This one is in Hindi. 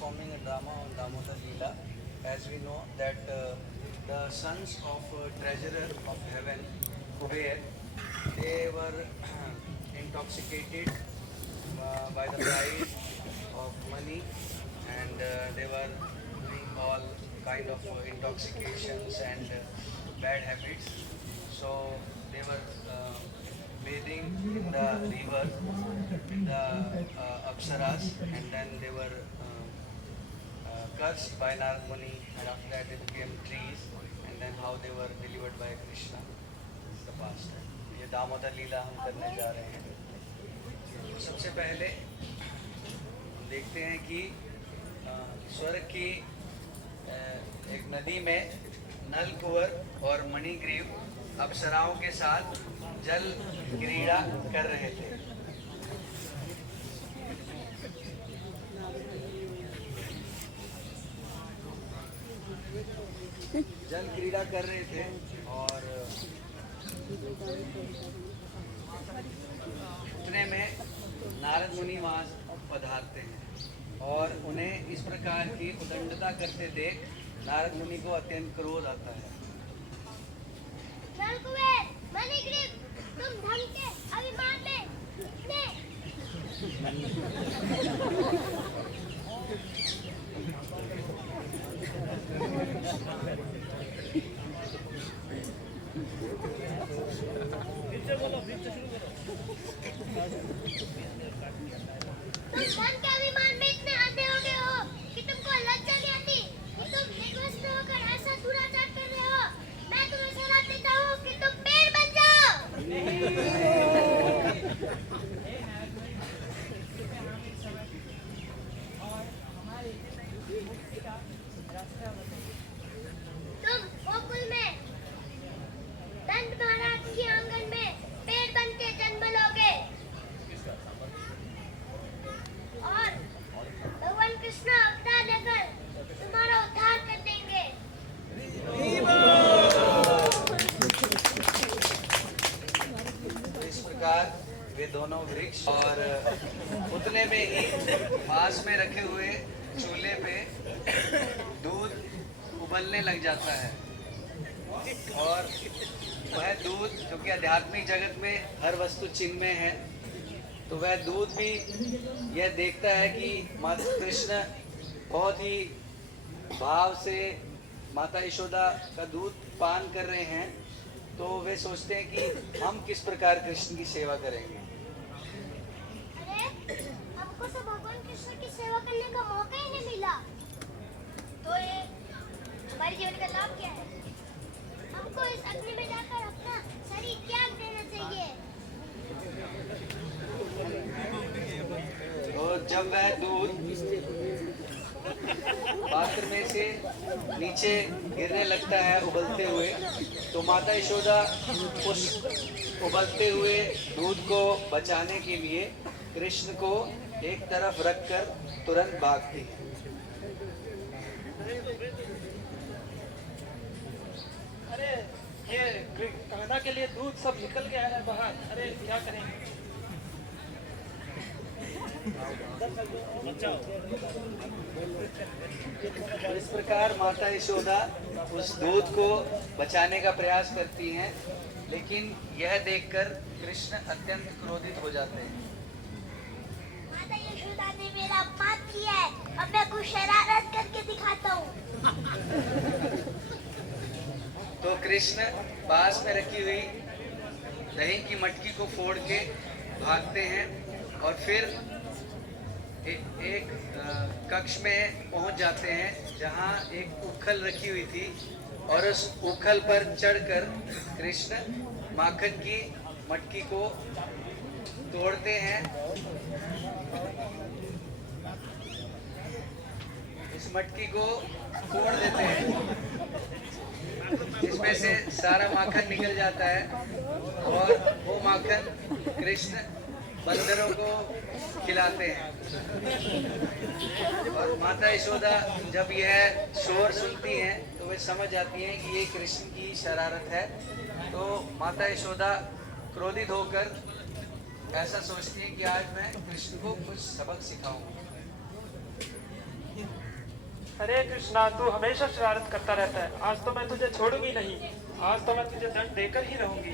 performing a drama on Damodar Leela. As we know that the sons of treasurer of heaven, Kuber, they were intoxicated by the price of money, and they were doing all kind of intoxications and bad habits. So they were bathing in the river with the apsaras, and then they were cursed by Narad Muni, and after that they became trees, and then how they were delivered by Krishna. This is the past. ये दामोदर लीला हम करने जा रहे हैं। तो सबसे पहले हम देखते हैं कि स्वर्ग की एक नदी में नल कुंवर और मणिग्रीव अप्सराओं के साथ जल क्रीड़ा कर रहे थे। जल क्रीड़ा कर रहे थे और उतने में नारद मुनि वहाँ पधारते हैं और उन्हें इस प्रकार की उदंडता करते देख नारद मुनि को अत्यंत क्रोध आता है। तुम ढंग के अभिमान में इतने अंधे हो गए हो कि तुमको लज्जा नहीं आती कि तुम निकृष्ट होकर ऐसा दुराचार कर रहे हो। मैं तुम्हें सलाह देता हूँ कि तुम पेड़ बन जाओ। तुम गोकुल में दंत महाराज के आंगन में पेड़ बन के जन्म लोगे और भगवान कृष्ण अवतार लेकर तुम्हारा उद्धार कर देंगे। तो इस प्रकार वे दोनों वृक्ष और उतने में ही पास में रखे हुए चूल्हे पे दूध उबलने लग जाता है और वह दूध, क्योंकि आध्यात्मिक जगत में हर वस्तु चिन्मय है, तो वह दूध भी यह देखता है कि माता कृष्ण बहुत ही भाव से माता यशोदा का दूध पान कर रहे हैं, तो वे सोचते हैं कि हम किस प्रकार कृष्ण की सेवा करेंगे। अरे हमको तो भगवान कृष्ण की सेवा करने का मौका ही नहीं मिला, तो ये हमारे जीवन का लाभ क्या है? हमको इस अग्नि में जाकर अपना शरीर त्याग देना चाहिए। और जब वह दूध पात्र में से नीचे गिरने लगता है उबलते हुए, तो माता यशोदा उस उबलते हुए दूध को बचाने के लिए कृष्ण को एक तरफ रखकर तुरंत भागती है। अरे ये कान्हा के लिए दूध सब निकल गया है बाहर। अरे क्या करेंगे? इस प्रकार माता यशोदा उस दूध को बचाने का प्रयास करती हैं, लेकिन यह देखकर कृष्ण अत्यंत क्रोधित हो जाते हैं। माता यशोदा ने मेरा अपमान किया है, अब मैं कुछ शरारत करके दिखाता हूँ। तो कृष्ण पास में रखी हुई दही की मटकी को फोड़ के भागते हैं और फिर एक कक्ष में पहुंच जाते हैं जहां एक उखल रखी हुई थी, और उस उखल पर चढ़कर कृष्ण माखन की मटकी को तोड़ते हैं। इस मटकी को तोड़ देते हैं, जिसमें से सारा माखन निकल जाता है और वो माखन कृष्ण बंदरों को खिलाते हैं। और माता यशोदा जब यह शोर सुनती हैं तो वे समझ जाती हैं कि ये कृष्ण की शरारत है, तो माता यशोदा क्रोधित होकर ऐसा सोचती है कि आज मैं कृष्ण को कुछ सबक सिखाऊंगी। अरे कृष्णा, तू हमेशा शरारत करता रहता है। आज तो मैं तुझे छोड़ूंगी नहीं। आज तो मैं तुझे दंड देकर ही रहूंगी।